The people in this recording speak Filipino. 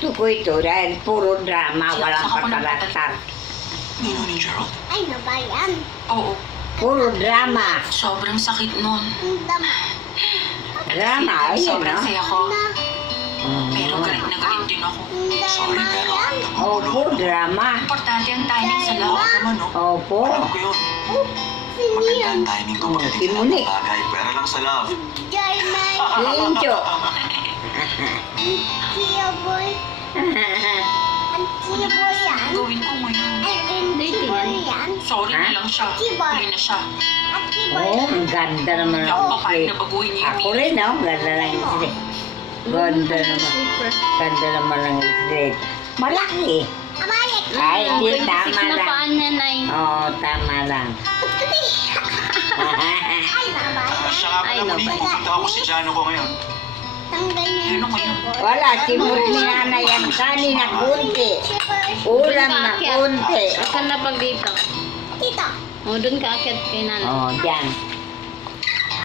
gusto ko ito dahil puro drama, walang pagkarakter. Nino ni Gerald? Ay, na ba yan? Oo. Puro drama. Sobrang sakit nun. Drama, ayun, Sobrang no? saya ko. Pero galit na galit din ako. Sorry, pero Opo, drama. Importante ang timing sa loob. Naman, no? Opo. Alam ko yun. Maganda ang timing ko pagdating sa Timunik. mga bagay. Pera lang sa love. Lincho. Tia boy. Ang tia boy yan. Gawin ko ngayon. Ang tia boy yan. Sorry na lang siya. Huli na siya. Ang tia boy Oo, yan. ang ganda naman Hindi ang ako papayag isip. na baguhin niya Ako yung rin, no? Ganda lang yung isip. Ganda naman. Ganda naman ang isip. Malaki. Amalik. Ay, hindi, tama na lang. paan niya, Nay. Oo, tama lang. Ay, nabay. Siya nga Ay, pala no, muli. ba? Pupunta ako si Jano ko ngayon. Tanggal niya. Ano ngayon? Wala, simot ni nanay yan. Kanin na kunti. Ulam na kunti. Saan na pag dito? Tita. O, doon ka akit kay nanay. Oo, dyan.